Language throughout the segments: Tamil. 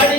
அடி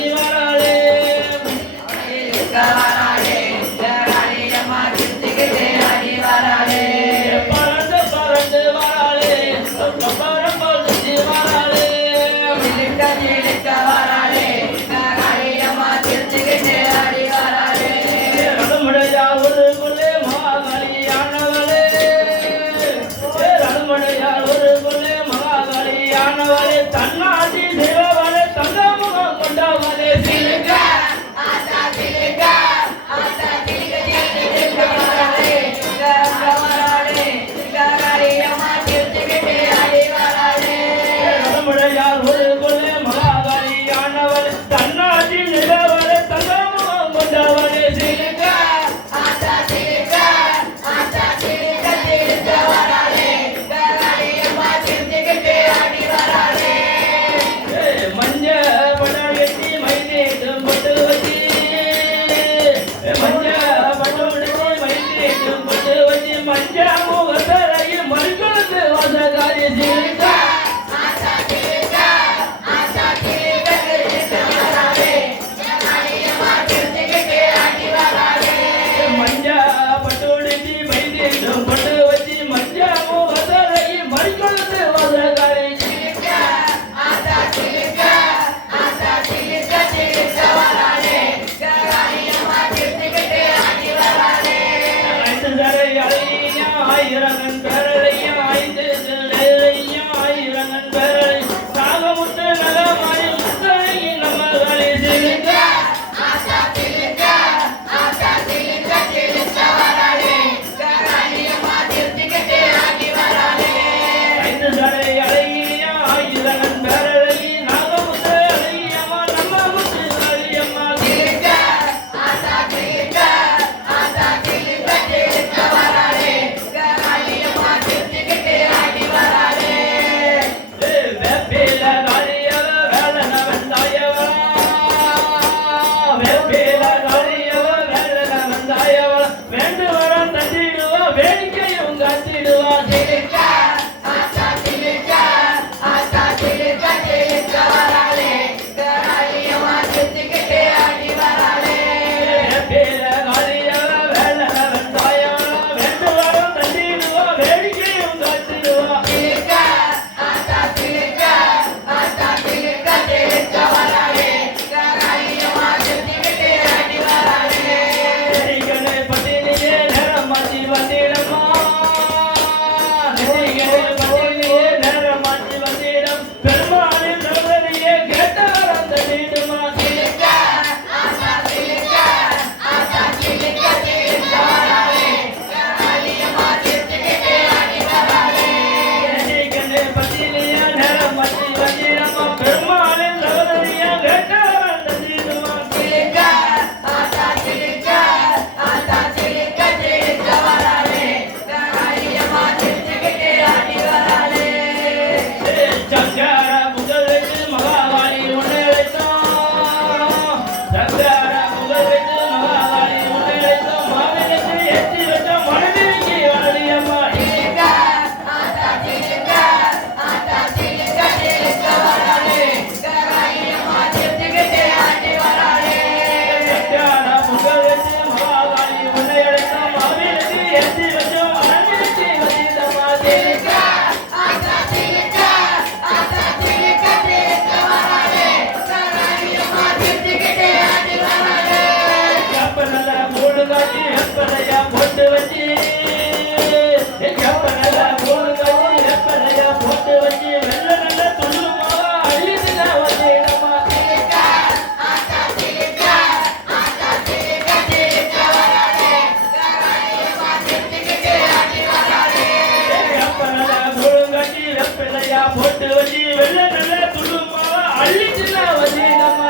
போட்டு வச்சு வெள்ள வெள்ள துடுமா அள்ளிச்சுல வச்சு நம்ம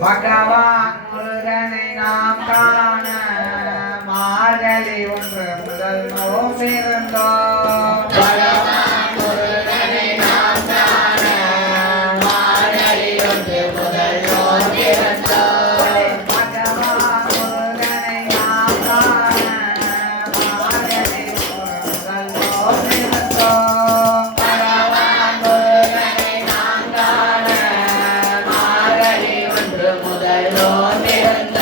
பகவான் முருகனை நாம் காண மார்கழி ஒன்று முதல் நோம்பிருந்தோம். பகவான் முருகனை நாம் காண மார்கழி ஒன்று முதல் நோம்பிருந்தோம். பகவான் முருகனை நாம் காண மார்கழி ஒன்று முதல் நோம்பிருந்தோம்.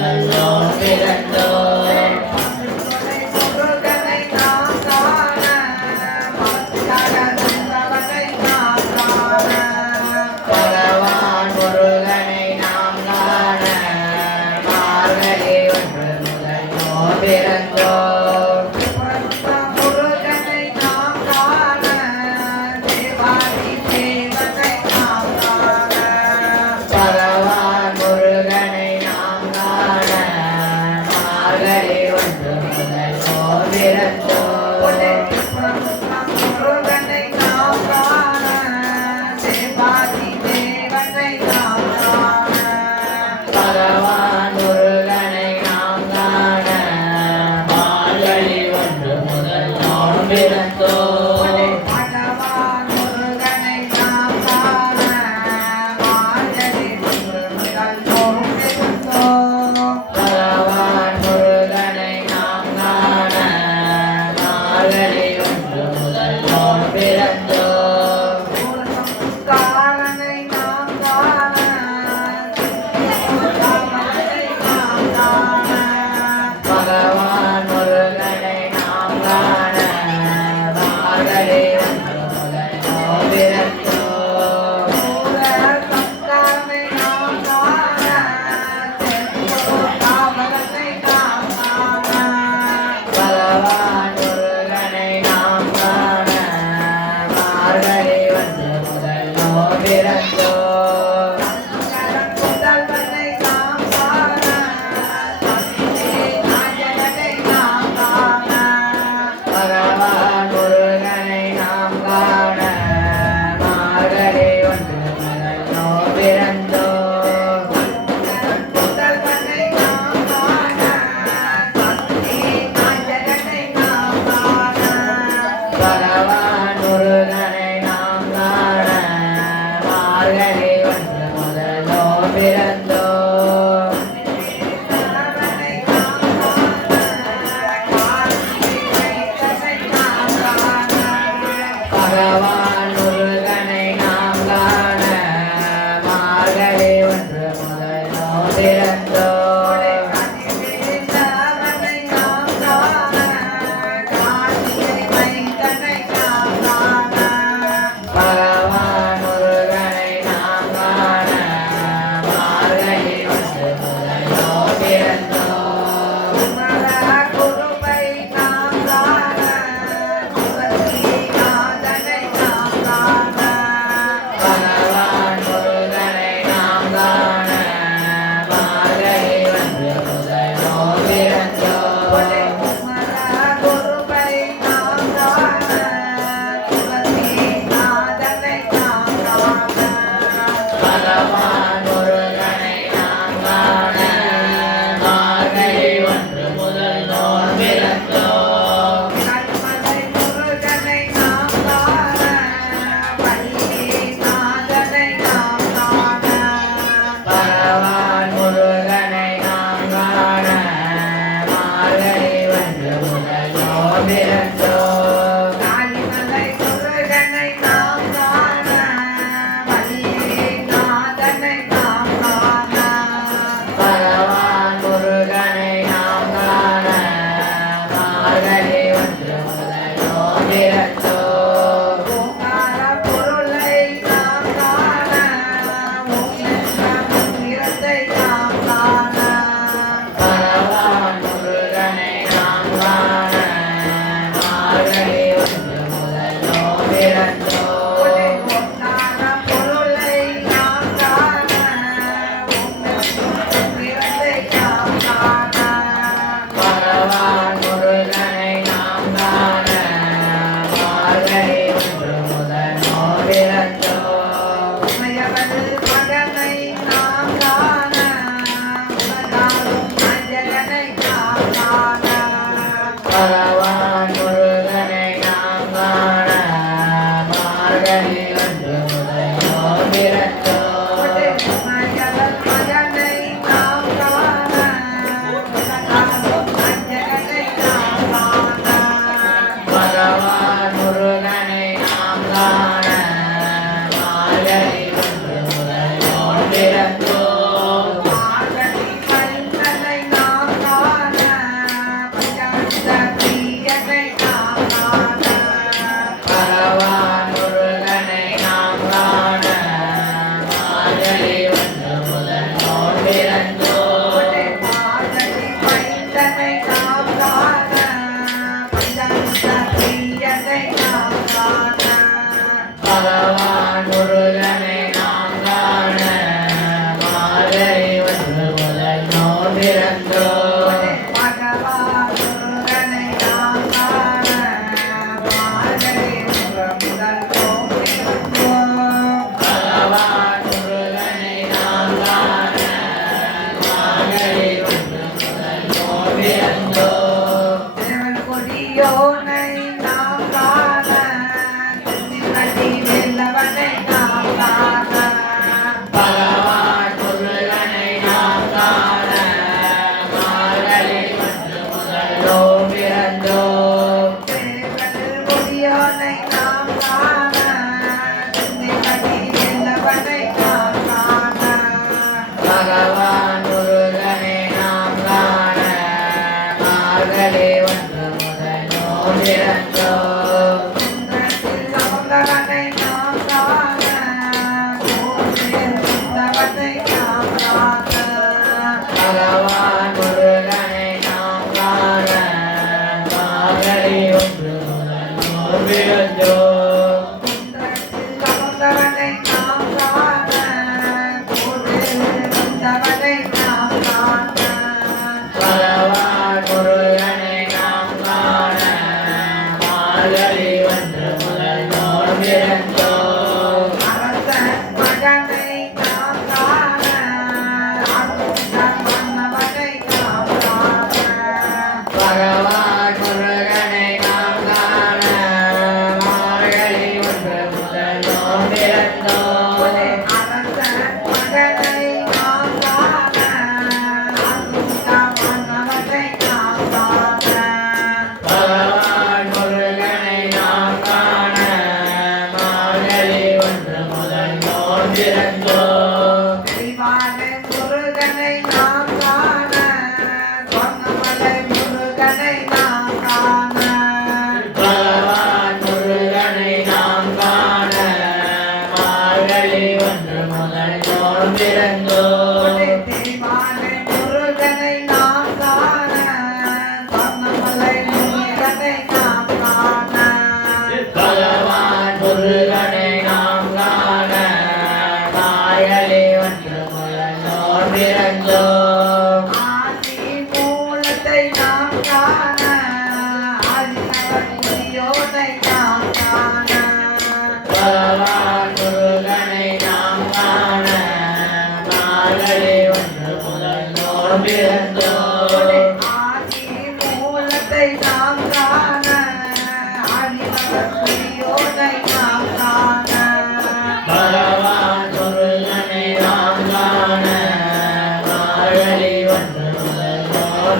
முதல் நோம்பிறந்தோம் முருகனை நாம் காண மங்களவனை நாம் காண பகவான் முருகனை நாம் காண மார்கழி ஒன்று முதல் நோம்பிறந்தோம் முருகனை நாம் காண தேவாதி தேவனை நாம் காண பகவான் முருகனை நாம் காண மார்கழி ஒன்று முதல் நோம்பிறந்தோம் முருகனை நாம் காண தேவாதி தேவனை நாம் காண பகவான் முருகனை நாம் காண மார்கழி ஒன்று முதல் நோம்பிறந்தோம் பகவான் முருகனை நாம் காண மார்கழி ஒன்று முதல் நோம்பிறந்தோம் பகவான் முருகனை நாம் காண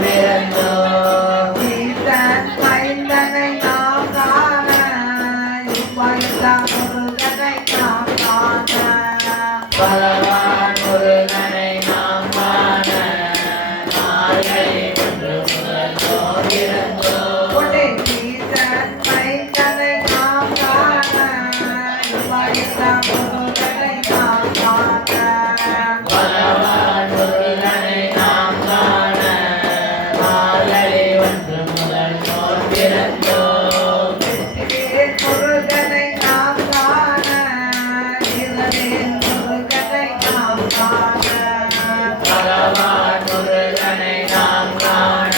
பிறந்தோம். ஈசன் மைந்தனை நாம் காண இவ்வையெல்லாம் முருகனை நாம் காண பகவான் முருகனை நாம் காண மார்கழி ஒன்று முதல் நோக்கிறந்தோம். கொடை ஈசன் மைந்தனை நாம் காண இவ்வையெல்லாம் முருகனை நாம் காண பகவான் முருகனை நாம் காண மார்கழி ஒன்று முதல் நோக்கிறந்தோம். வெற்றிவேல் முருகனை நாம் காண இளவேல் முருகனை நாம் காண பகவான் முருகனை நாம் காண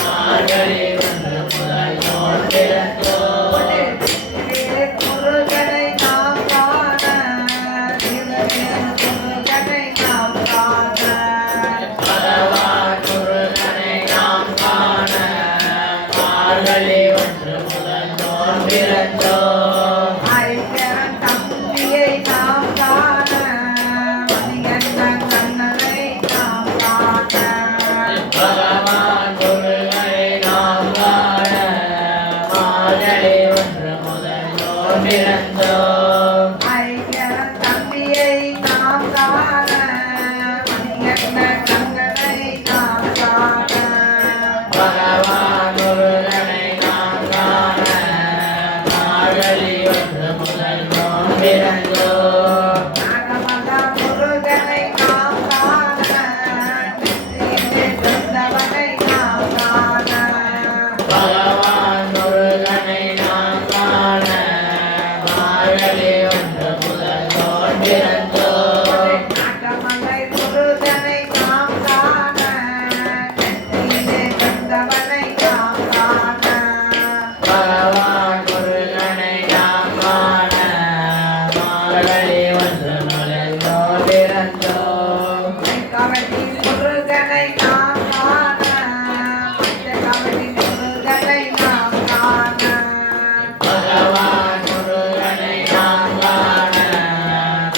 மார்கழி ஒன்று முதல் நோக்கிறந்தோம். வெற்றிவேல் முருகனை நாம் காண இளவேல் முருகனை நாம் காண பகவான் முருகனை நாம் காண மார்கழி ஒன்று முதல் நோக்கிறந்தோம். ஐயன் தம்பியை நாம் காண மணிகண்டன் கண்ணனை நாம் காண பகவான் முருகனை நாம் காண மார்கழி ஒன்று முதல் நோக்கிறந்தோம். ஐயன் தம்பியை நாம் காண மணிகண்டன் கண்ணனை நாம் காண பகவான் முருகனை நாம் காண மார்கழி ஒன்று முதல் நோக்கிறந்தோம். நாகமகா முருகனை நாம் காண நெற்றியிலே தந்தவனை நாம் காண பகவான் முருகனை நாம் காண மார்கழி ஒன்று முதல் நோக்கிறந்தோம். நாகமலை முருகனை நாம் காண நெற்றியிலே தந்தவனை நாம் காண பகவான் முருகனை நாம் காண மார்கழி ஒன்று முதல் நோக்கிறந்தோம். கவடி முருகனை நாம் காண கவடி முருகனை நாம் காண பகவான் முருகனை நாம் காண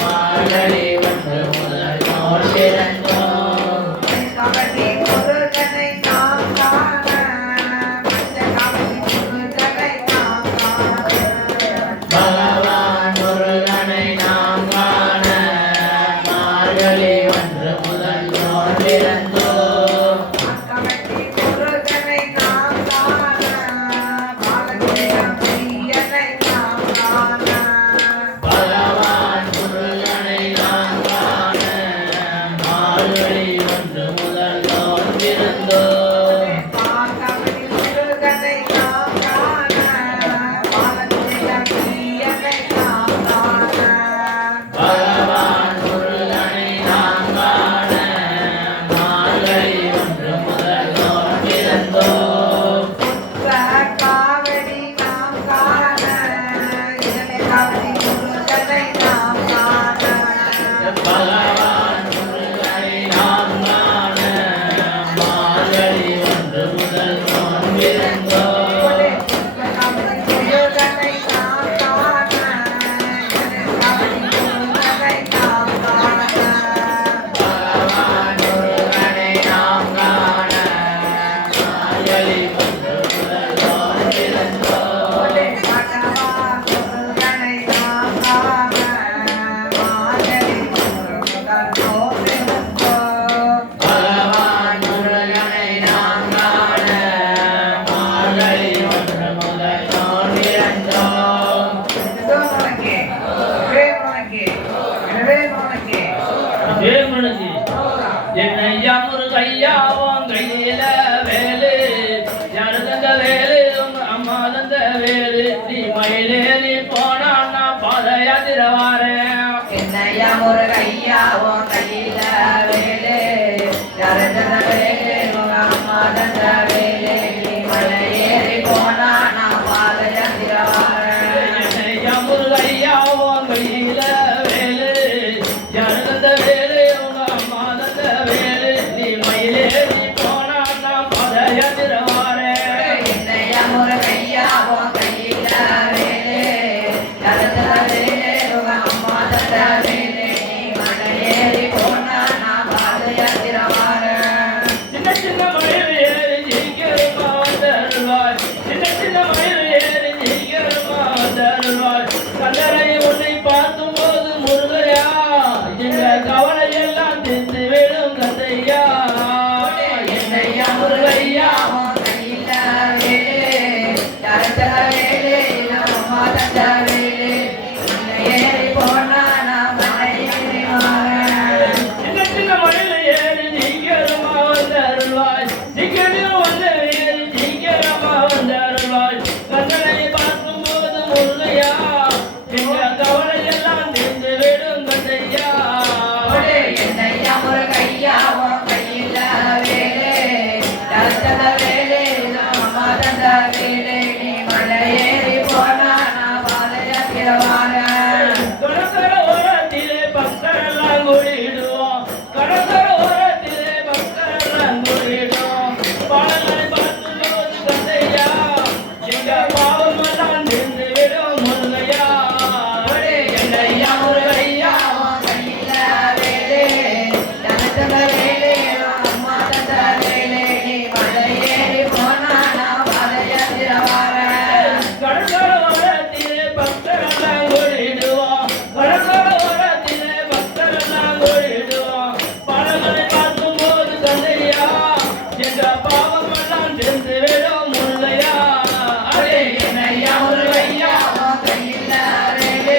மார்கழி ஒன்று முதல் நோக்கிறந்தோம். கவடி முருகனை நாம் காண கவடி முருகனை நாம் காண பகவான் முருகனை நாம் காண மார்கழி ஒன்று முதல் நோக்கிறந்தோம். கவடி முருகனை நாம் காண பாலகிரம் ஐயனை நாம் காண பகவான் முருகனை நாம் காண மார்கழி ஒன்று முதல் நோக்கிறந்தோம். கவடி முருகனை நாம் காண பாலகிரம் ஐயனை நாம் காண பகவான் முருகனை நாம் காண மார்கழி ஒன்று முதல் நோக்கிறந்தோம். காவடி நாம் காண இதனை காவடி முருகனை நாம் காண பகவான் முருகனை நாம் காண மார்கழி ஒன்று முதல் நோக்கிறந்தோம். காவடி முருகனை நாம் காண இதனை காவடி முருகனை நாம் காண பகவான் முருகனை நாம் காண மார்கழி ஒன்று முதல் நோக்கிறந்தோம். பகவா முருகனை நாம் காண மார்கழி முருகன் நோக்கிருந்தோம் பகவான் முருகனை நாம் காண மார்கழி ஒன்று முதல் நோக்கிறந்தோம். தேவனுக்கு என்னையா முருகையா உன் கையில வேலு யாரு தந்த வேலு உங்க அம்மா தந்த வேலு நீ மயிலேறி போனா நான் பாத யாத்திரை வாரேன். என்னையா முருகையா உன் கையில வேலு யாரதன வேலு உங்க அம்மா தந்த வேலு நீ மலையேறி போனா நான் பாதயாத்திர வாரேன் என்னையா முருகையா உன் கையில வேலு யாரு தந்த வேலு உங்க அம்மா தந்த வேலு நீ மயிலேறி போனா நான் பாத யாத்திரை வாரேன். என்னையா முருகையா உன் கையில வேலு கையா உன் கையில வேலு தரத்தல வேலு அம்மா தந்த வேலு மலை ஏறி போனா நான் மலையேறி வாரேன் சின்ன சின்ன மலையில ஏறி சீக்கிரமா வந்து அருள்வாய் சீக்கிரம் வந்து ஏறி சீக்கிரமா வந்து அருள்வாய் கண்ணனை பார்க்கும் போது முருகையா எங்க கவலை எல்லாம் நின்று விடும் கண்ணையா ஒரே என்னையா ஒரு கையா உன் கையில வேலு தரத்தல வேலு அம்மா தந்த வேலு நீ மலை ஏறி போனா நான் பாதையாத்திர வாரேன் கடற்கரை ஓரத்திலே பக்தரெல்லாம் கூடிடுவோம் கடற்கரை ஓரத்திலே பக்தரெல்லாம் கூடிடுவோம் பாடலை பார்க்கும் போது கண்ணையா எங்க பாவமெல்லாம் நின்று விடும் முருகையா ஒரே என்னையா ஒரு கையா உன் கையில வேலு தரத்தல வேலு அம்மா தந்த வேலு நீ மலை ஏறி போனா நான் பாதையாத்திர வாரேன் கடற்கரை ஓரத்திலே பக்தரெல்லாம் கூடிடுவோம் கடற்கரை ஓரத்திலே பக்தரெல்லாம் கூடிடுவோம் பாடல்களை பார்க்கும் போது கண்ணையா எங்க பாவமெல்லாம் நின்று விடும் முருகையா ஒரே என்னையா ஒரு கையா உன் கையில வேலு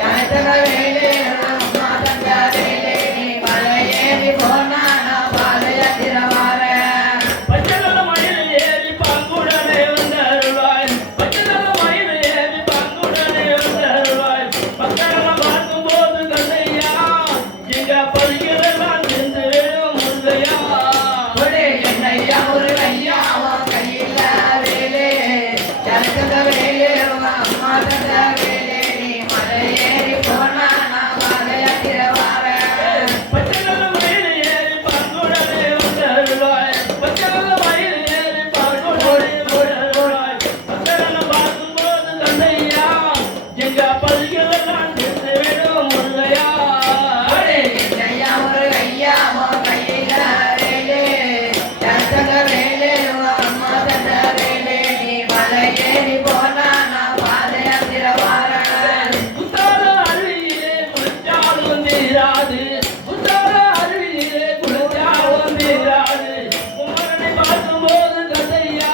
தரத்தல வேலு அம்மா தந்த வேலு நீ மலை ஏறி போனா நான் பாதையாத்திர வாரேன் பச்சைநல மயிலில் ஏறி பாங்குடனே வந்த அருள்வாய் பச்சைநல மயிலில் ஏறி பாங்குடனே வந்த அருள்வாய் பக்தரெல்லாம் பார்க்கும் போது கண்ணையா எங்க பலிகளெல்லாம் நின்று விடும் முருகையா ஒரே என்னையா ஒரு கையா உன் கையில வேலு தரத்தல வேலு அம்மா தந்த வேலு நீ மலை ஏறி போனா நான் பாதையாத்திர வாரேன் பச்சைநல மயிலில் ஏறி பாங்குடனே வந்த அருள்வாய் பச்சைநல மயிலில் ஏறி பாங்குடனே வந்த அருள்வாய் பக்தரெல்லாம் பார்க்கும் போது கண்ணையா எங்க பலிகளெல்லாம் நின்று விடும் முருகையா ஒரே என்னையா ஒரு கையா உன் கையில வேலு தரத்தல வேலு அம்மா தந்த வேலு நீ மலை ஏறி போனா நான் பாதையாத்திர வாரேன் புத்தால அருவியிலே குளிச்சாலும் தீராது புத்தால அருவியிலே குளிச்சாலும் தீராது குமரனை பார்க்கும் போது கதையா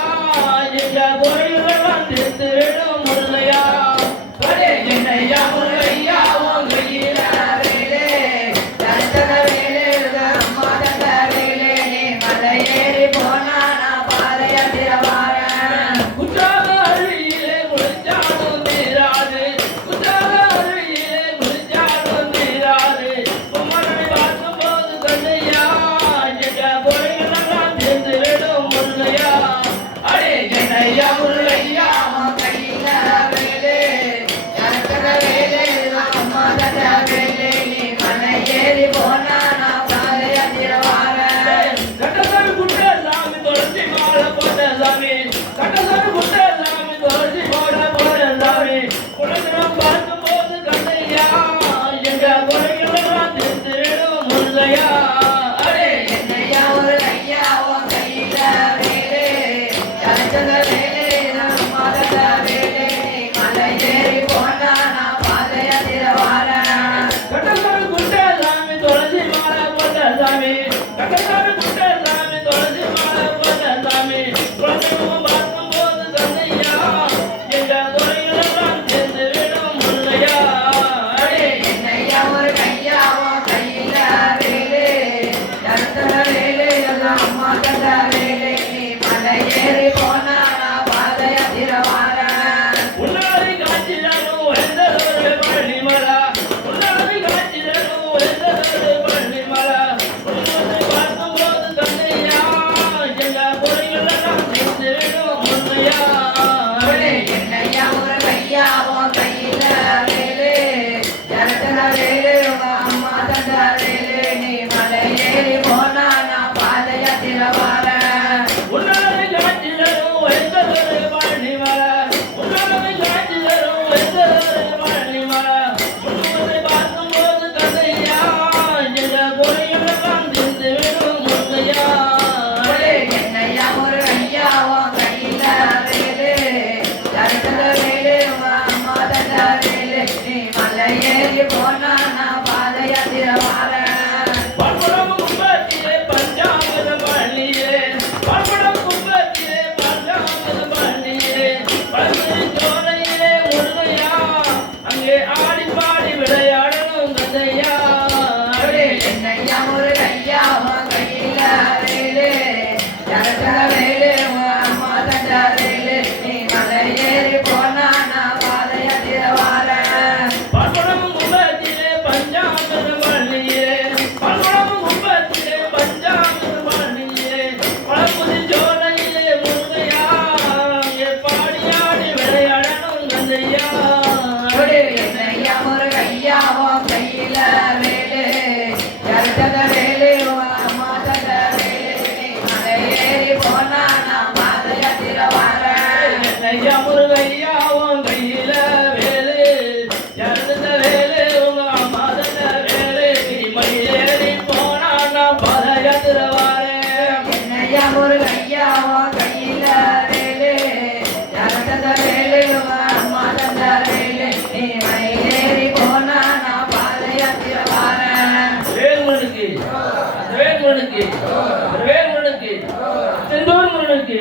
எங்க குறைகளெல்லாம் தீர்த்து விடும் முருகையா ஒரே என்னையா ஒரு கையா உன் கையில வேலு தரத்தல வேலு அம்மா தந்த வேலு நீ மலை ஏறி போனா நான் பாதையாத்திர வாரேன் குற்றால அருவியிலே குளிச்சாலும் தீராது குற்றால அருவியிலே குளிச்சாலும் தீராது குமரனை பார்க்கும் போது கண்ணையா எங்க குறைகளெல்லாம் தீர்த்து விடும் முருகையா ஒரே என்னையா ஒரு கையா உன் கையில வேலு தரத்தல வேலு அம்மா தந்த வேலு நீ மலை ஏறி போனா நான் பாதையாத்திர வாரேன் கட்டசாமி குட்ட சாமி துளசி மாலை போட்ட சாமி கட்டசாமி குட்ட சாமி துளசி மாலை போட்ட சாமி குலத்தினம் பார்க்கும் போது கண்ணையா எங்க குறைகளெல்லாம் தீர்த்து விடும் முருகையா ஒரே என்னையா ஒரு கையா உன் கையில வேலு தரத்தல வேலு அம்மா தந்த வேலு நீ மலை ஏறி போனா நான் பாதையாத்திர வாரேன் கட்டசாமி குட்ட சாமி துளசி மாலை போட்ட சாமி கட்டசாமி குட்ட சாமி துளசி மாலை போட்ட சாமி குலத்தினம் பார்க்கும் போது கண்ணையா எங்க குறைகளெல்லாம் தீர்த்து விடும் முருகையா ஒரே என்னையா ஒரு கையா உன் கையில வேலு தரத்தல வேலு அம்மா தந்த வேலு நீ மலை ஏறி போனா நான் பாதையாத்திர வாரேன் உன்னாதி காட்சிதரும் உயர்ந்ததொரு பழனிமலா உன்னாதி காட்சிதரும் உயர்ந்ததொரு பழனிமலா உன்னை பார்க்கும் போது கண்ணையா எங்க பொறிகளெல்லாம் தீர்த்து விடும் முருகையா ஒரே என்னையா ஒரு கையா உன் கையில வேலு தரத்தல வேலு அம்மா தந்த வேலு நீ மலை ஏறி போனா நான் பாதையாத்திர வாரேன் உன்னாதி காட்சிதரும் ஐயா உன் கையில வேலே யார் தந்த வேலே உங்க அம்மா தந்த வேலே நீ மலையேறி போனா நான் பாதையாத்திர வாரேன் வேல்மனுக்கு வேல்மனுக்கு வேல்மனுக்கு செந்தூர் மனுக்கு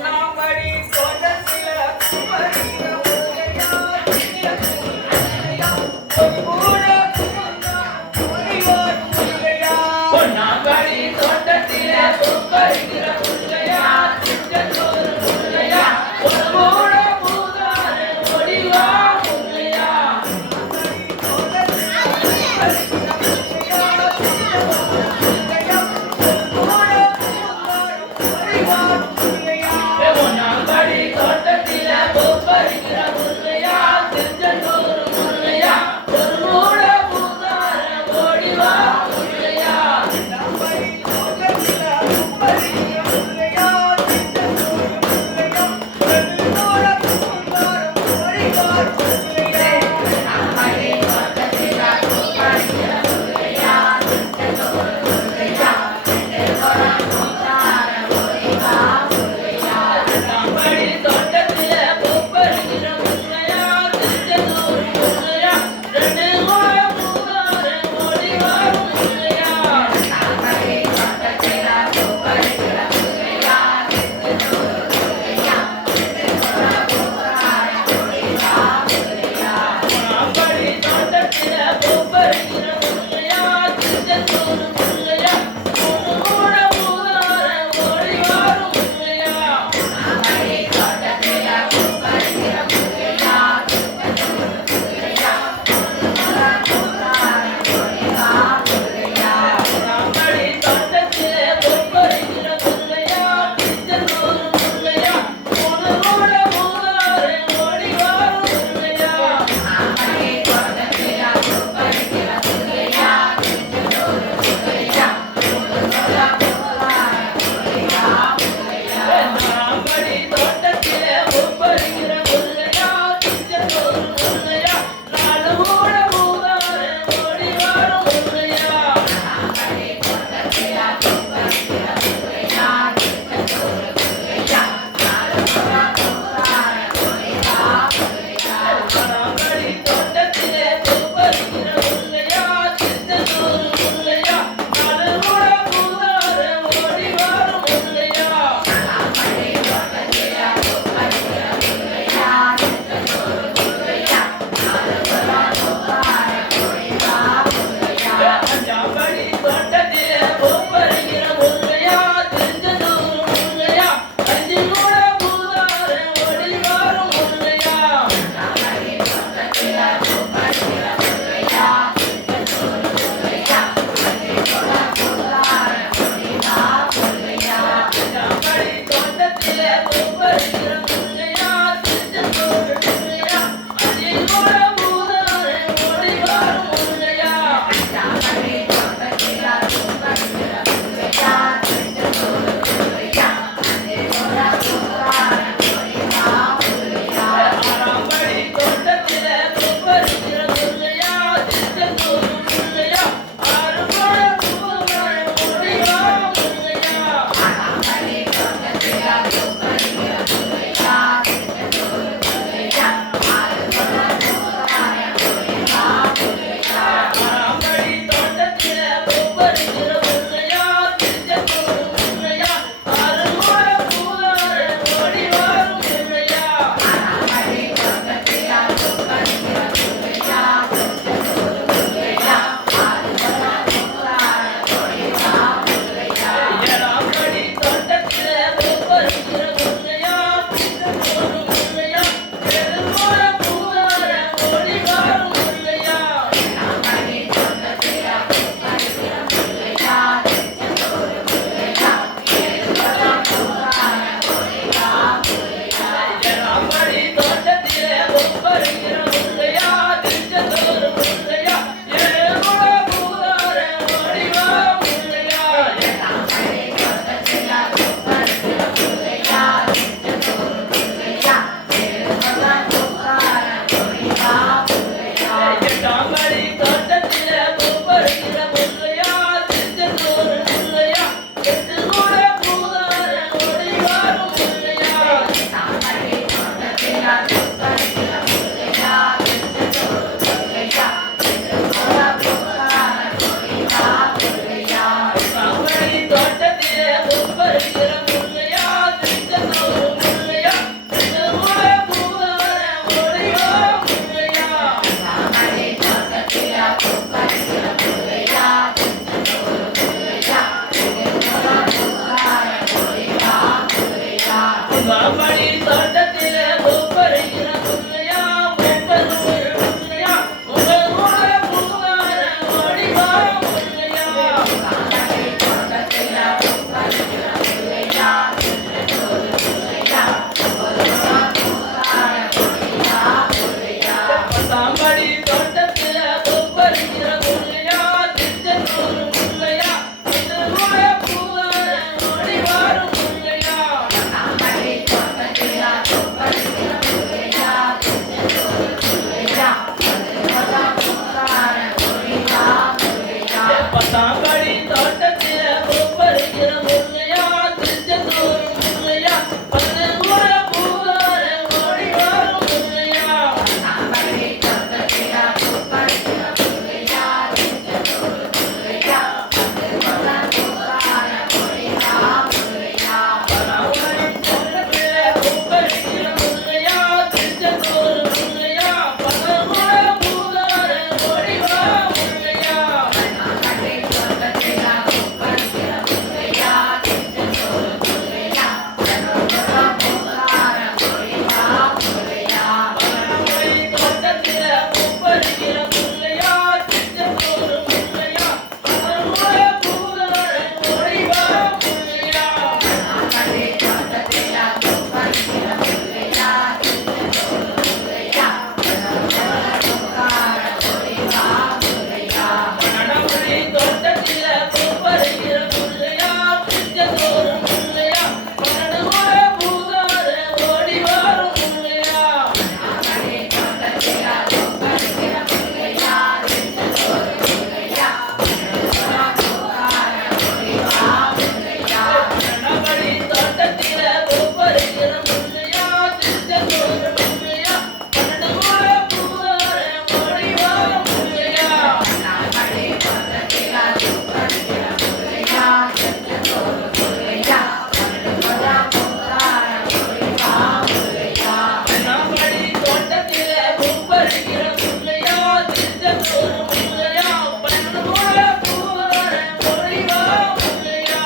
நாமடி தோட்டத்தில எட்டாம்படி தோட்டத்தில பூப்பறிக்கிற முல்லையா திருச்செந்தூர் முல்லையா எட்டு கூட பூதார ஓடி வாரும் முல்லையா எட்டாம்படி தோட்டத்தில பூப்பறிக்கிற முல்லையா திருச்செந்தூர் முல்லையா எட்டு கூட பூதார ஓடி வாரும் முல்லையா மாமணி தோட்டத்தில பூப்பறிக்கிற முல்லையா வெப்பனூர் முல்லையா உங்கள் கூட பூதார ஓடி வாரும் முல்லையா சாம்படி தோட்டத்தில பூப்பறிக்கிற முல்லையா திருச்செந்தூர் முல்லையா உங்கள் கூட பூதார ஓடி வாரும் முல்லையா சாம்படி தோட்டத்தில பூப்பறிக்கிற முல்லையா திருச்செந்தூர் முல்லையா உங்கள் கூட பூதார ஓடி வாரும் முல்லையா சாம்படி தோட்டத்தில பூப்பறிக்கிற முல்லையா திருச்செந்தூர் முல்லையா உங்கள் கூட பூதார ஓடி வாரும் முல்லையா சாம்படி தோட்டத்தில பூப்பறிக்கிற முல்லையா திருச்செந்தூர் முல்லையா உங்கள் கூட பூதார ஓடி வாரும் முல்லையா நடமணி தோட்டத்தில பூப்பறிக்கிற முல்லையா திருச்செந்தூர் முல்லையா உங்கள் கூட பூதார ஓடி வாரும் முல்லையா நடமணி தோட்டத்தில பூப்பறிக்கிற முல்லையா திருச்செந்தூர் முல்லையா உங்கள் கூட பூதார ஓடி வாரும் முல்லையா நாமடி தோட்டத்தில பூப்பறிக்கிற முல்லையா திருச்செந்தூர் முல்லையா உங்கள் கூட பூதார ஓடி வாரும் முல்லையா நாமடி தோட்டத்தில பூப்பறிக்கிற முல்லையா திருச்செந்தூர் முல்லையா உங்கள் கூட பூதார ஓடி வாரும் முல்லையா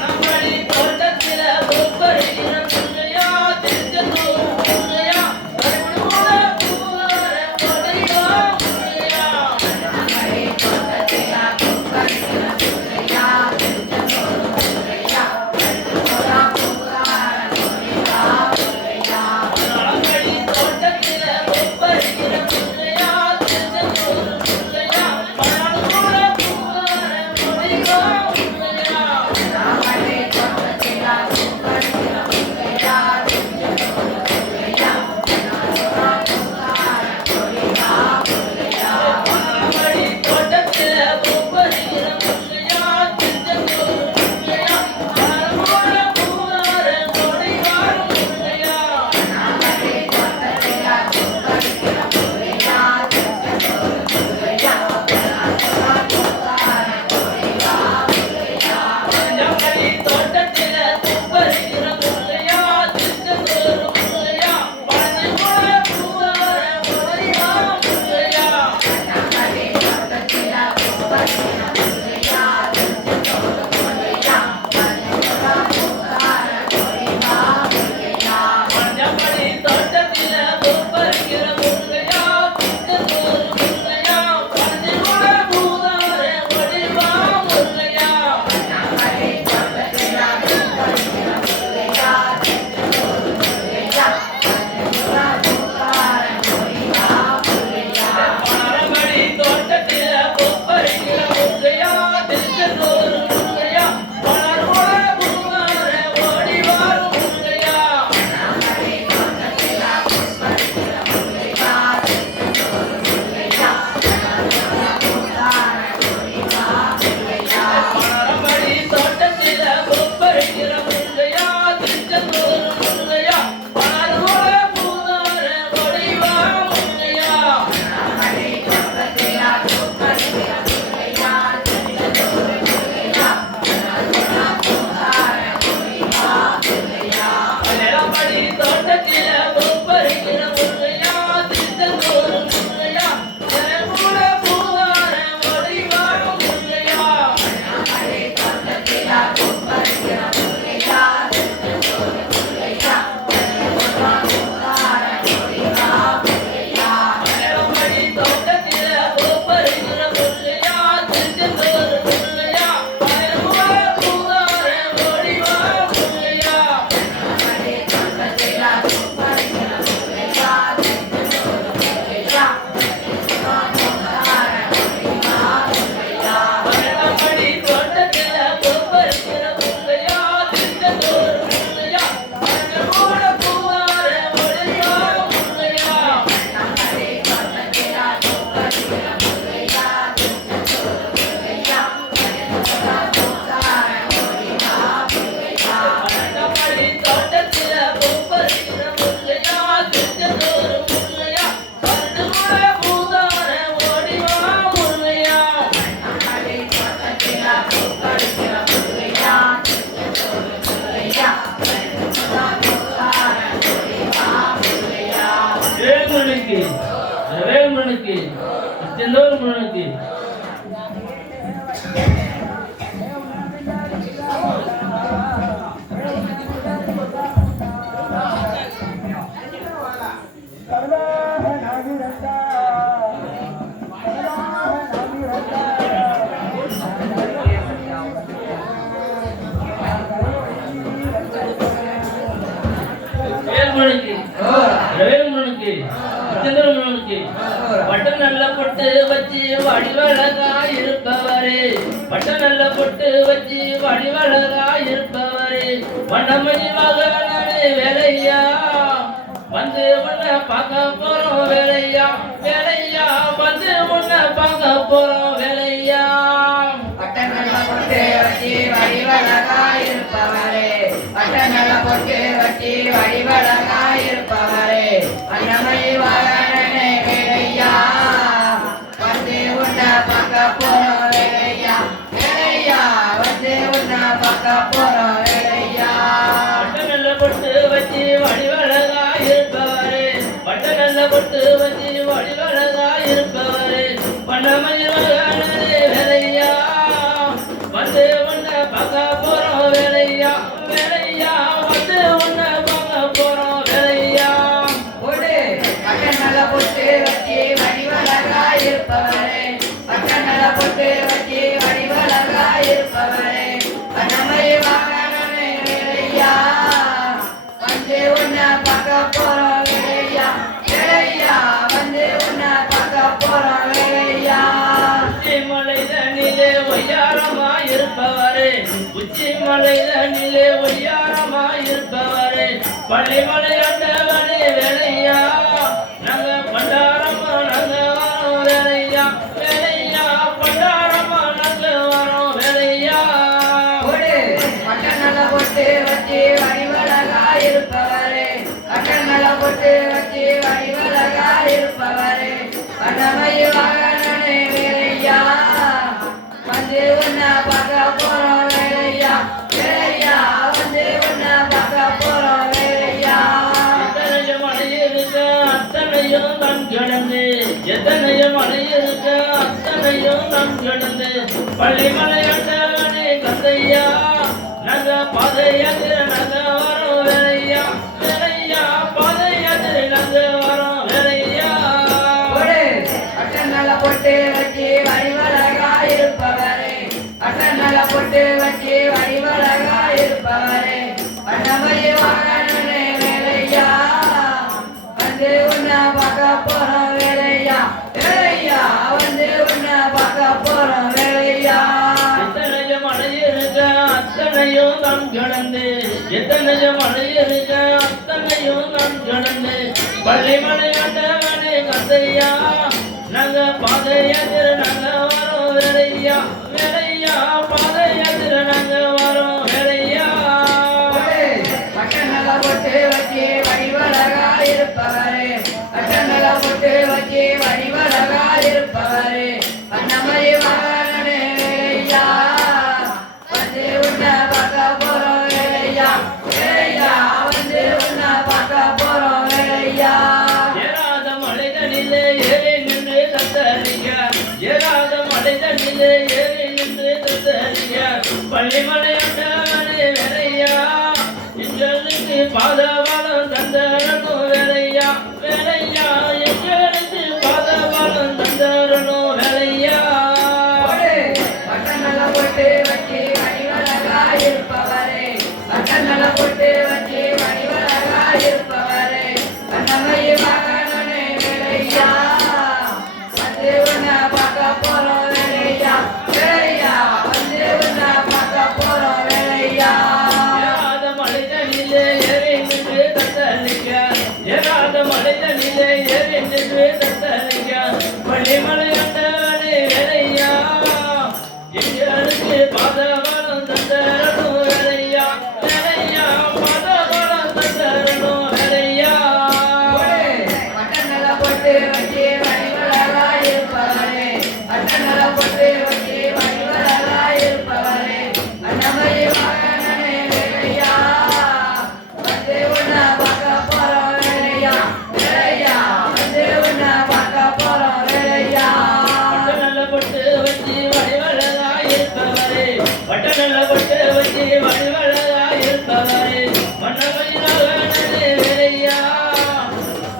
நாமடி தோட்டத்தில பூப்பறிக்கிற முல்லையா திருச்செந்தூர் முல்லையா உங்கள் கூட பூதார ஓடி வாரும் முல்லையா நாமடி தோட்டத்தில பூப்பறிக்கிற முல்லையா திருச்செந்தூர் முல்லையா உங்கள் கூட பூதார ஓடி வாரும் முல்லையா நாமடி தோட்டத்தில பூப்பறிக்கிற முல்லையா திருச்செந்தூர் முல்லையா உங்கள் கூட பூதார ஓடி வாரும் முல்லையா நாமடி தோட்டத்தில பூப்பறிக்கிற முல்லையா திருச்செந்தூர் முல்லையா உங்கள் கூட பூதார ஓடி வாரும் முல்லையா நாமடி தோட்டத்தில பூப்பறிக்கிற பொட்டு வச்சு வடிவழகா இருப்பவரே பட்ட நல்ல பொட்டு வச்சு வடிவழகா இருப்பவரே வண்ணமணி மகனே வேலையா வந்து உன்னை பார்க்க போறோம் வேலையா வேலையா வந்து உன்னை பார்க்க போறோம் வேலையா பட்டநல பொட்டு வச்சி வடிவழகா இருப்பவரே பட்டநல பொட்டு வச்சி வடிவழகா இருப்பவரே அன்னமணி மகனே வேலையா வந்து உன்னை பார்க்க போறோம் வேலையா வேலையா வந்து உன்னை பார்க்க போறோம் வேலையா பட்ட நல்ல பொட்டு வச்சு வடிவழகா இருப்பவரே பட்ட நல்ல பொட்டு வச்சு வடிவழகா இருப்பவரே வண்ணமணி மகனே வேலையா வந்து உன்னை பார்க்க போறோம் வேலையா வேலையா வந்து உன்னை பார்க்க போறோம் வேலையா ஓடு பட்டநல பொட்டு வச்சி வடிவழகா இருப்பவரே பட்டநல பொட்டு வச்சி வடிவழகா இருப்பவரே அன்னமணி மகனே வேலையா வந்து உன்னை பார்க்க போறோம் வேலையா வேலையா வந்து உன்னை பார்க்க போறோம் வேலையா உச்சிமலை தண்ணிலே ஒய்யாரமா இருப்பவரே உச்சிமலை தண்ணிலே ஒய்யாரமா இருப்பவரே பள்ளிமலை ஆண்டவனே வேலையா நாங்க பண்டாரமா நாங்க வரோம் வேலையா வேலையா பண்டாரமா நாங்க வரோம் வேலையா ஓடு பட்டநல பொட்டு வச்சி வடிவழகா இருப்பவரே பட்டநல பொட்டு வச்சி வடிவழகா இருப்பவரே அன்னமணி மகனே வேலையா வந்து உன்னை பார்க்க போறோம் வேலையா வேலையா வந்து உன்னை பார்க்க போறோம் வேலையா எத்தனையோ மலை இருக்க அத்தனையும் நம் கிடந்து எத்தனையோ மலை இருக்க அத்தனையும் நம் கிடந்து பள்ளிமலை ஆண்டவனே கந்தையா நாங்க பாதையாத்திர நாங்க வரோம் வேலையா வேலையா பாதையாத்திர நாங்க வரோம் வேலையா ஓடு பட்டநல பொட்டு வச்சி வடிவழகா இருப்பவரே பட்டநல பொட்டு வச்சி வடிவழகா இருப்பவரே அன்னமணி மகனே வேலையா வந்து உன்னை பார்க்க போறோம் வேலையா வேலையா வந்து உன்னை பார்க்க போறோம் வேலையா எத்தனையோ மலை இருக்க அத்தனையும் நம் கிடந்து எத்தனையோ மலை இருக்க அத்தனையும் நம் கிடந்து பள்ளிமலை ஆண்டவனே கந்தையா நாங்க பாதையாத்திர நாங்க வரோம் வேலையா வேலையா பாதையாத்திர நாங்க வரோம் வேலையா பட்டநல பொட்டு வச்சி வடிவழகா இருப்பவரே பட்டநல பொட்டு வச்சி வடிவழகா இருப்பவரே அன்னமணி மகனே வேலையா வந்து உன்னை பார்க்க போறோம் வேலையா வேலையா வந்து உன்னை பார்க்க போறோம் வேலையா ஏறாத மலை தண்ணிலே ஏறி நின்று தத்தளிக்க ஏறாத மலை தண்ணிலே ஏறி நின்று தத்தளிக்க பள்ளிமலை ஆண்டவனே வேலையா எங்களுக்கு பாதவாளம் தந்தரணும் வேலையா வேலையா எங்களுக்கு பாதவாளம் தந்தரணும் வேலையா ஓடு பட்டநல பொட்டு வச்சி வடிவழகா இருப்பவரே பட்டநல பொட்டு வச்சி வடிவழகா இருப்பவரே அன்னமணி மகனே வேலையா வந்து உன்னை பார்க்க போறோம் வேலையா வேலையா வந்து உன்னை பார்க்க போறோம் வேலையா ஏறாத மலை தண்ணிலே ஏறி நின்று தத்தளிக்க ஏறாத மலை தண்ணிலே ஏறி நின்று தத்தளிக்க பள்ளிமலை ஆண்டவனே வேலையா எங்களுக்கு பாதவாளம் தந்தரணும் வேலையா வேலையா பாதவாளம் தந்தரணும் வேலையா ஓடு பட்டநல பொட்டு வச்சி வடிவழகா இருப்பவரே பட்டநல பொட்டு வச்சி வடிவழகா இருப்பவரே அன்னமணி மகனே வேலையா வந்து உன்னை பார்க்க போறோம் வேலையா வேலையா வந்து உன்னை பார்க்க போறோம் வேலையா பட்டநல பொட்டு வச்சு வடிவழகா இருப்பவரே பட்டநல பொட்டு வச்சு வடிவழகா இருப்பவரே மன்னமணி மகனே வேலையா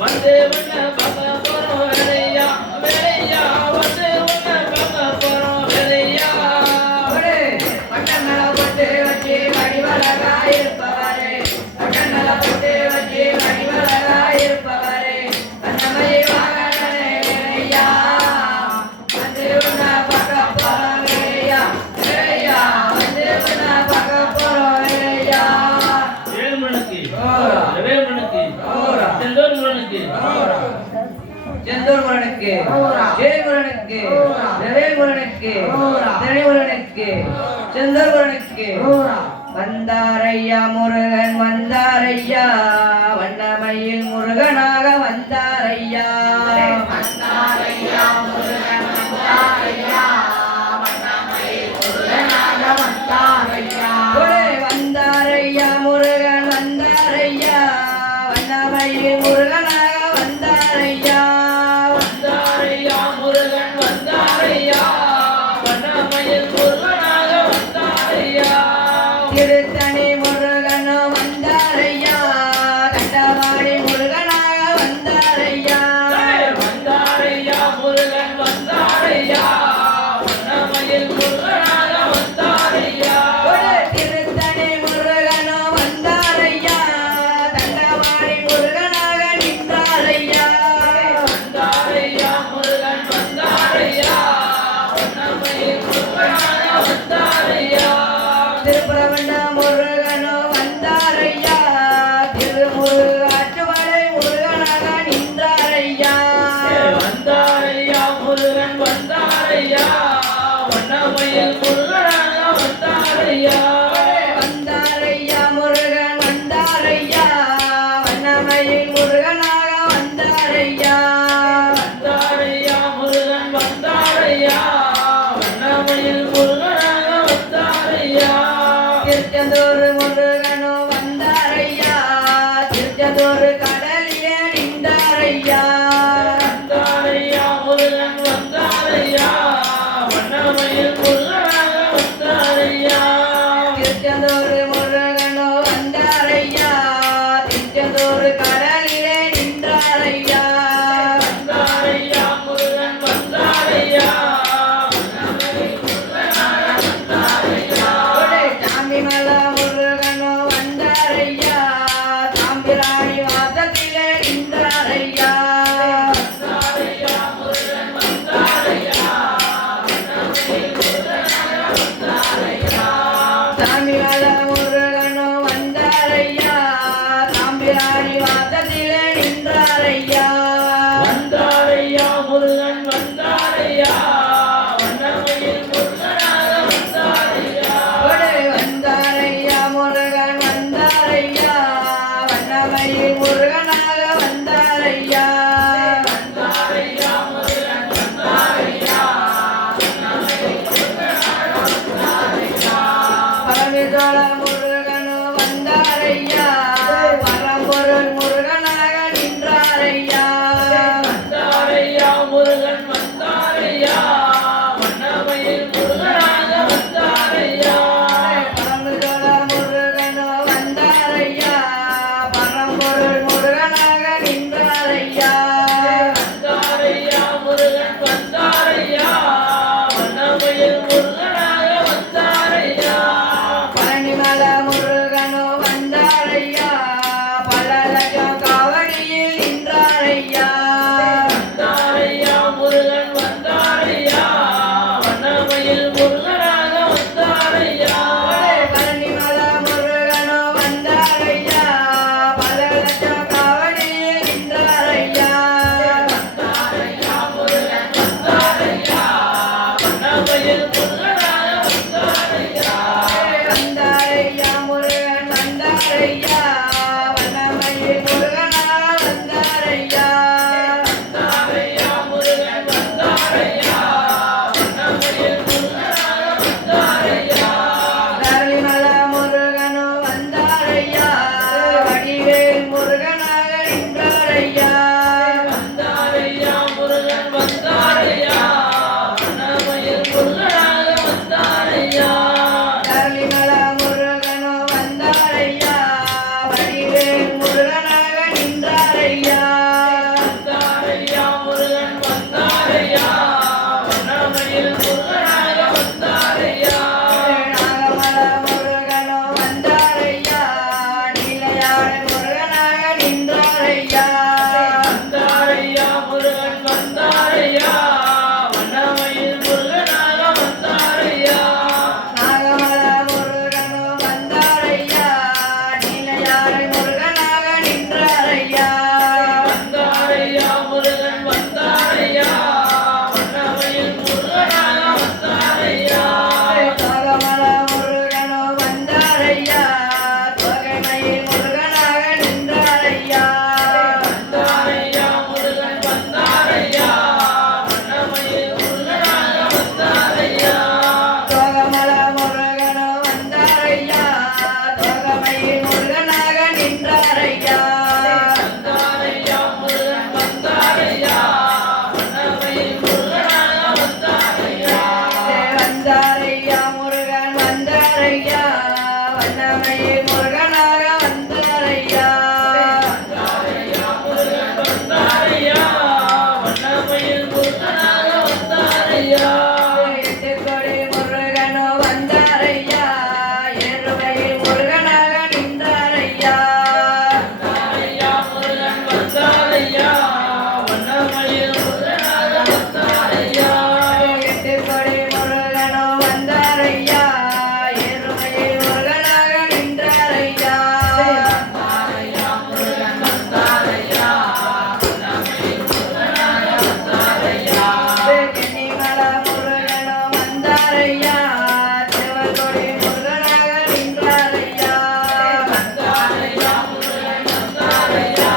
வந்து உன்னை பார்க்க போறோம் வேலையா வேலையா வந்து உன்னை பார்க்க போறோம் முருகனுக்கு தனி முருகனுக்கு செந்தூர் முருகனுக்கு வந்தாரையா முருகன் வந்தாரையா வண்ணமயில் முருகனாக வந்தாரையா வந்தாரையா முருகன் வந்தாரையா வண்ணமயில் முருகனாக வந்தாரையா வந்தாரையா முருகன் வந்தாரையா வண்ணமயில் முருகனாக வந்தாரையா வந்தாரையா முருகன் வந்தாரையா வண்ணமயில் முருகனாக வந்தாரையா திருத்தணி முருகனோ வந்தாரையா கண்டவாடி முருகனாக வந்தாரையா வந்தாரையா முருகன் வந்தாரையா வண்ணமயில் முருகனாக வந்தாரையா திருத்தணி முருகனோ வந்தாரையா கண்டவாடி முருகனாக நின்றாரையா வந்தாரையா முருகன் வந்தாரையா வண்ணமயில் முருகனாக வந்தாரையா திருப்பரவண்ண முருகனோ வந்தாரையா திருமுருகாற்றுமலை முருகனாக நின்றாரையா வந்தாரையா முருகன் வந்தாரையா வண்ணமயில் முருகனாக வந்தாரையா வந்தாரையா முருகன் வந்தாரையா வண்ணமயில் முருகனாக வந்தாரையா வந்தாரையா முருகன் வந்தாரையா வண்ணமயில் முருகனாக வந்தாரையா திருச்செந்தூர் முருகனோ வந்தாரையா திருச்செந்தூர் கடலிலே நின்றாரையா வந்தாரையா முருகன் வந்தாரையா வண்ணமயில் முருகனாக வந்தாரையா திருச்செந்தூர் முருகனோ வந்தாரையா திருச்செந்தூர் கடலிலே நின்றாரையா வந்தாரையா முருகன் வந்தாரையா சாமிமல முருகனோ வந்தாரையா சாம்பிராணி வாசத்திலே நின்றாரையா வந்தாரையா முருகன் வந்தாரையா சாமிமல முருகனோ வந்தாரையா சாம்பிராணி வாசத்திலே நின்றாரையா வந்தாரையா முருகன் வந்தாரையா வண்ணமயில் முருகனாக வந்தாரையா வந்தாரையா முருகன் வந்தாரையா வண்ணமயில் முருகனாக வந்தாரையா வந்தாரையா முருகன் வந்தாரையா வண்ணமயில் முருகனாக வந்தாரையா பரமேஸ்வர வந்தாரையா வண்ணமயில் முருகனாக வந்தாரையா வந்தாரையா வண்ணமயில் முருகனாக வந்தாரையா எட்டுக்கொடி முருகனோ வந்தாரையா ஏறுமையில் முருகனாக நின்றாரையா வந்தாரையா முருகன் வந்தாரையா வண்ணமயில் முருகனாக வந்தாரையா எட்டுக்கொடி முருகனோ வந்தாரையா ஏறுமையில் முருகனாக நின்றாரையா வந்தாரையா முருகன் வந்தாரையா வண்ணமயில் முருகனாக வந்தாரையா கன்னிமல முருகனோ வந்தாரையா செவல்கொடி முருகனாக நின்றாரையா வந்தாரையா முருகன் வந்தாரையா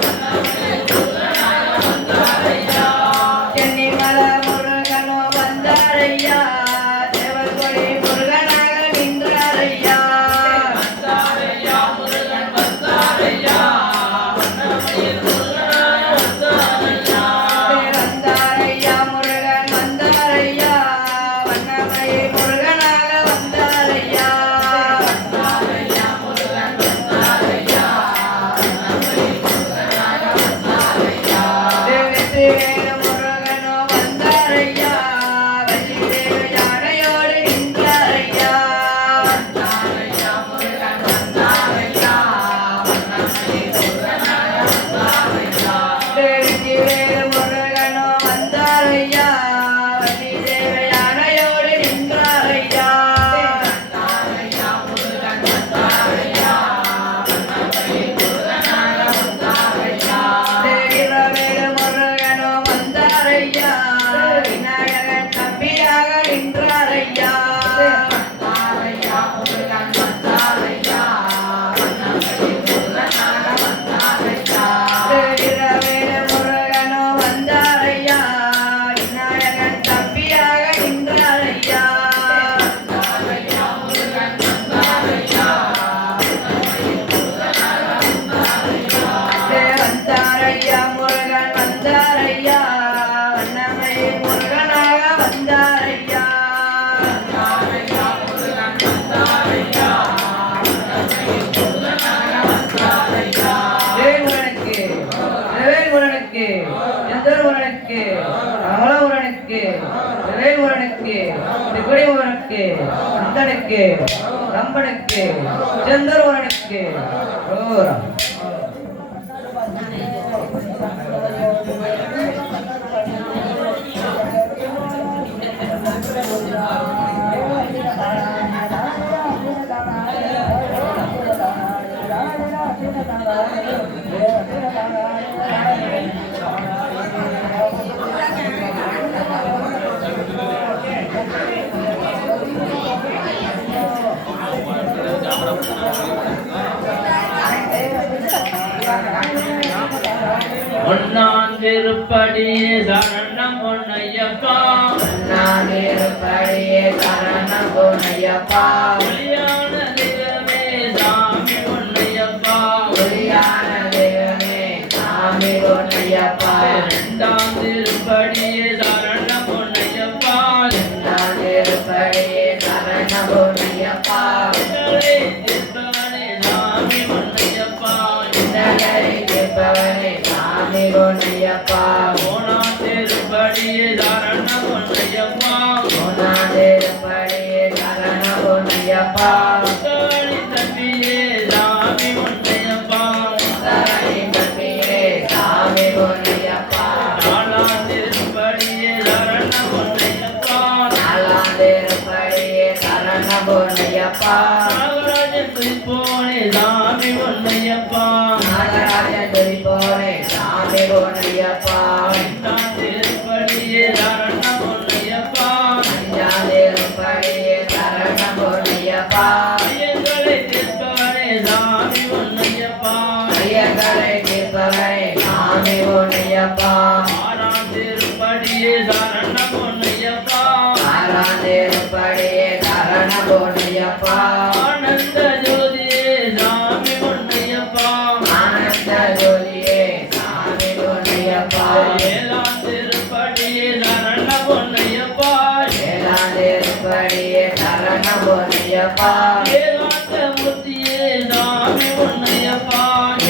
வண்ணமயில் முருகனாக வந்தாரையா கன்னிமல முருகனோ வந்தாரையா செவல்கொடி முருகனாக நின்றாரையா வந்தாரையா முருகன் வந்தாரையா வண்ணமயில் முருகனாக வந்தாரையா வந்தாரையா முருகன் வந்தாரையா வண்ணமயில் முருகனாக வந்தாரையா வந்தாரையா முருகன் வந்தாரையா வண்ணமயில் முருகனாக வந்தாரையா வெற்றிவேலு முருகனோ வந்தாரையா வள்ளிதேவி யானையோடு நின்றாரையா வந்தாரையா முருகன் வந்தாரையா வண்ணமயில் முருகனாக வந்தாரையா வெற்றிவேலு முருகனோ வந்தாரையா வள்ளிதேவி யானையோடு நின்றாரையா வந்தாரையா முருகன் வந்தாரையா வண்ணமயில் முருகனாக வந்தாரையா வீரவேலு முருகனோ வந்தாரையா விநாயகன் தம்பியாக நின்றாரையா வந்தாரையா முருகன் வந்தாரையா வண்ணமயில் முருகனாக வந்தாரையா வீரவேலு முருகனோ வந்தாரையா விநாயகன் தம்பியாக நின்றாரையா வந்தாரையா முருகன் வந்தாரையா வண்ணமயில் முருகனாக வந்தாரையா வந்தாரையா முருகன் வந்தாரையா வண்ணமயில் முருகனாக வந்தாரையா வந்தாரையா முருகன் வந்தாரையா வண்ணமயில் முருகனாக வந்தாரையா வேல்முருகனுக்கு வேல்முருகனுக்கு எந்தொருமுருகனுக்கு அமலமுருகனுக்கு வேல்முருகனுக்கு திகுடிமுருகனுக்கு அந்தனுக்கு ரம்பனுக்கு செந்தொருமுருகனுக்கு ஓரம் ஒன்னாம் திருப்படியே சரணம் பொன்னையப்பா நானிருப்படியே சரணம் பொன்னையப்பா கல்யாண தினமே சாமி பொன்னையப்பா ஒளியான தெய்வமே சாமி பொன்னையப்பா இரண்டாம் திருப்படியே சரணம் பொன்னையப்பா நானிருப்படியே சரணம் பொன்னையப்பா இதழை திருப்பவனே சாமி பொன்னையப்பா இதழை நிற்பவனே சாமி பொன்னையப்பா மூணாம் திருப்படியே சரணம் பொன்னையப்பா நானிருப்படியே சரணம் பொன்னையப்பா தோழி தம்பியே சாமி பொன்னையப்பா தரணி தம்பியே சாமி பொன்னையப்பா நாலாம் திருப்படியே சரணம் பொன்னையப்பா நாலாந்திருப்படியே சரணம் பொன்னையப்பா நாகராஜன் குறிப்போனே சாமி பொன்னையப்பா நாகராஜன் துரிப்போனே சாமி பொன்னையப்பா எட்டாம் திருப்படியே சரணம் பொன்னையப்பா அஞ்சாந்திருப்படியே சரணம் பொன்னையப்பா ஐயங்களை தீர்ப்பவனே சாமி பொன்னையப்பா ஐயங்களை தீர்ப்பவனே சாமி பொன்னையப்பா ஆறாம் திருப்படியே சரணம் பொன்னையப்பா ஆறாந்திருப்படியே சரணம் பொன்னையப்பா ஆனந்த ஜோதியே சாமி பொன்னையப்பா ஆனந்த ஜோதியே சாமி பொன்னையப்பா ஏழாம் திருப்படியே சரணம் பொன்னையப்பா ஏழாந்திருப்ப திருப்படியே சரணம் பொன்னையப்பா ஏகாந்த மூர்த்தியே சாமி பொன்னையப்பா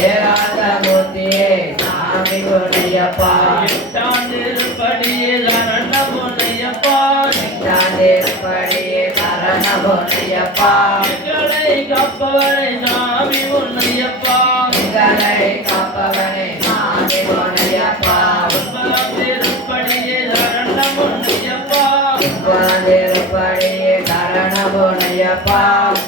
ஏகாந்த மூர்த்தியே சாமி பொன்னையப்பா எட்டாம் திருப்படியே சரணம் பொன்னையப்பா எட்டாம் திருப்படியே சரணம் பொன்னையப்பா எங்களை காப்பவரை சாமி பொன்னையப்பா எங்களை காப்பவனே சாமி பொன்னையப்பா ஒன்பதாம் திருப்படியே சரணம் பொன்னையப்பா ஒன்பதாம் திருப்படியே சரணம் பொன்னையப்பா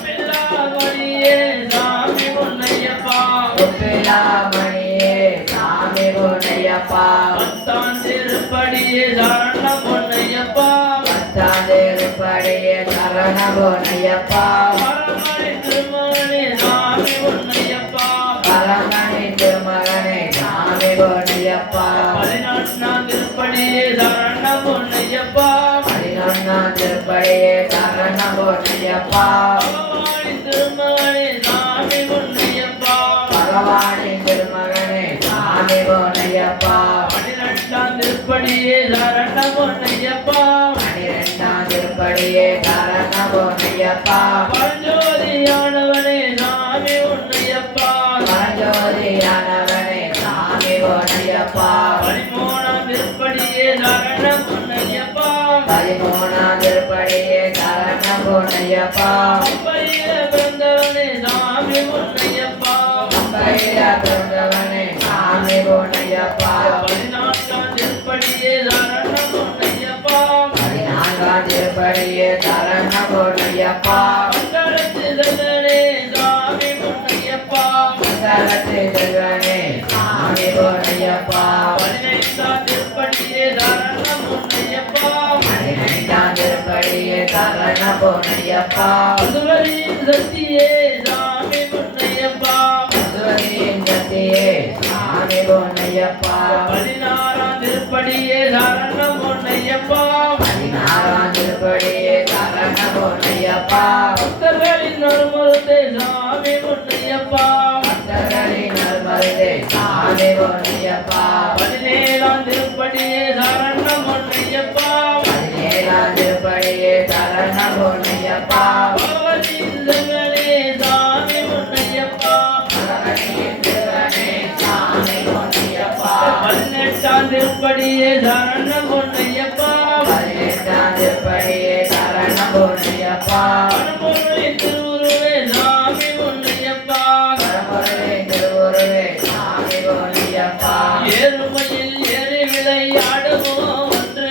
பில்லாமணியே சாமி பொன்னையப்பா உப்பிலாமணியே சாமி பொன்னையப்பா பத்தாம் திருப்படியே சரணம் பொன்னையப்பா பத்தாம் திருப்படியே சரணம் பொன்னையப்பா பரமனை திருமகனே சாமி பொன்னையப்பா பரமணி திருமகனே சாமி பொன்னையப்பா பதினான்காம் திருப்படியே சரணம் பொன்னையப்பா பதினொன்னாம் திருப்படியே சரணம் பொன்னையப்பா பகவானி திருமகனே சாமி பொன்னையப்பா பகவானி திருமகனே சாமி பொன்னையப்பா பன்னிரெண்டாம் திருப்படியே சரணம் பொன்னையப்பா பனிரெண்டாம் திருப்படியே சரணம் பொன்னையப்பா பரஞ்சோதியானவனே சாமி பொன்னையப்பா பரஞ்சோதியானவனே சாமி பொன்னையப்பா பதிமூணாம் திருப்படியே சரணம் பொன்னையப்பா பதிமூணாம் திருப்படியே சரணம் பொன்னையப்பா அப்பையில பிறந்தவனே சாமி பொன்னையப்பா அம்பையில பிறந்தவனே சாமி பொன்னையப்பா பதினான்காம் திருப்படியே சரணம் பொன்னையப்பா பதினான்காம் திருப்படியே சரணம் பொன்னையப்பா மங்களத்து தந்தனே சாமி பொன்னையப்பா மங்களத்து செல்வனே சாமி பொன்னையப்பா பதினைந்தாம் திருப்படியே சரணம் பொன்னையப்பா பதினைந்தாம் திருப்படியே சரணம் பொன்னையப்பா பசுவரியின் சக்தியே சாமி பொன்னையப்பா பசுவதியின் சக்தியே சாமி பொன்னையப்பா பதினாறாம் திருப்படியே சரணம் பொன்னையப்பா பதினாறாம் திருப்படியே சரணம் பொன்னையப்பா பக்தர்களின் நறுமருத்தை சாமி பொன்னையப்பா பக்தர்களின் நல்மருதே சாமி பொன்னையப்பா பதினேழாம் திருப்படியே சரணம் பொன்னையப்பா பதினேழாம் திருப்படியே சரணம் பொன்னையப்பா பகவதியின் செல்வனே சாமி பொன்னையப்பா பகவதியின் திருவனே சாமி பொன்னையப்பா பதினெட்டாம் திருப்படியே சரணம் பொன்னையப்பா பதினெட்டாம் திருப்படியே சரணம் பொன்னையப்பா பரம்பொருளின் திருவுருவே சாமி பொன்னையப்பா பரம்பொருளின் திருவுருவே சாமி பொன்னையப்பா ஏறுமையில் ஏறி விளையாடுமோ ஒன்று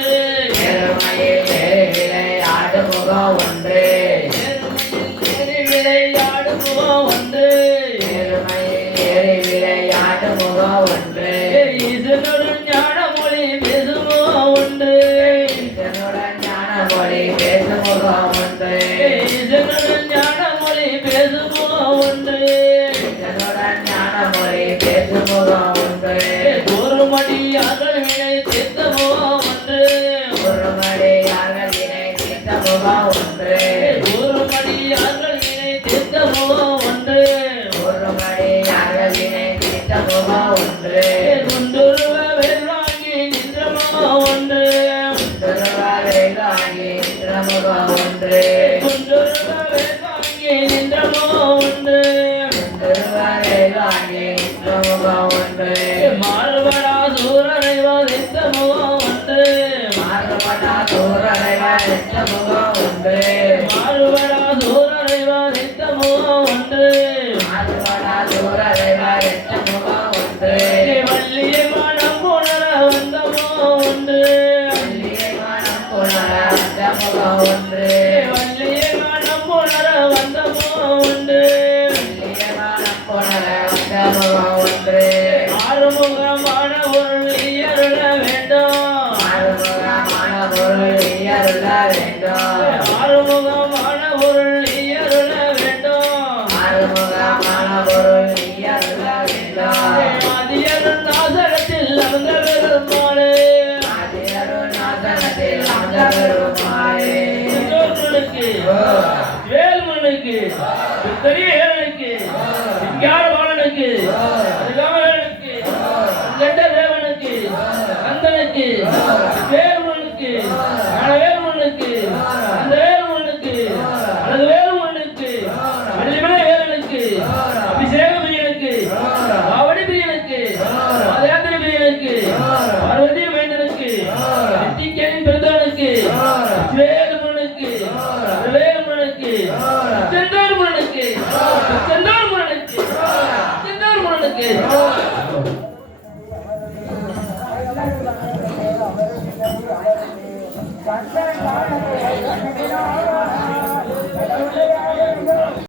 எருமையில் ஏறி விளையாடு முகம் ஒன்று ஏறுமையில் ஏறி விளையாடுமோ ஒன்று எருமையில் ஏறி விளையாடு முகம் ஒன்று ஈசனுடன் ஞான மொழி பேசுமோ ஒன்று இதனுடன் ஞான மொழி பேசும் முகம் ஒன்று ஈசனுடன் ஞான மொழி பேசுமோ ஒன்று இதனுடன் ஞான மொழி பேசும் முகம் ஒன்று ஒரு மடியார்கள் வினை தீர்த்தமோ ஒன்று ஒரு மடியார்கள் இணை தீர்த்த முகம் ஒன்று ஒரு மடியார்கள் வினை தீர்த்தமோ ஒன்று ஒரு மடியார்கள் இணை தீர்த்த முகம் ஒன்று குண்டுருவ வேளாங்கி நின்றமோ ஒன்று திருவாரூராகி நின்ற முகம் ஒன்று குண்டுருவ வேளாங்கி நின்றமோ ஒன்று திருவாரூராகி நின்ற முகம் ஒன்று மாறுபடா சூரனை வதித்தமோ ஒன்று மாறுபடா தூரறைவாய் நின்ற முகம் ஒன்று மாறுபடா சூரனை வதித்தமோ ஒன்று மாறுபடா தூரறைவாய் நின்ற முகம் ஒன்று வள்ளியை மனம் புணர வந்தமோ ஒன்று வள்ளியை மனம் புணர வந்த முகம் ஒன்று வள்ளியை மனம் புணர வந்தமோ ஒன்று வள்ளியை மனம் புணர வந்த முகம் ஒன்று ஆறுமுகமான ஒரு இயருள வேண்டும் ஆறுமுகமான பொருள் இயருள வேண்டும் ஆறுமுகமான பொருள் இயருள வேண்டும் ஆறுமுகமான பொருள் இயருள வேண்டும் மதியருள் நாசகத்தில் அமர்ந்த பெருமாளே ஆதியருணாசனத்தில் அமர்ந்த பெருமாளே. வேல்மனுக்கு வேல்மனுக்கு பெரியவனுக்கு விஞ்ஞானபாலனுக்கு அருகாமலுக்கு கண்ட தேவனுக்கு கந்தனுக்கு வேல்மனுக்கு வேல்மனுக்கு அந்த வேல்மனுக்கு கந்தன் காணவே கண்ணினார் கடவுளையா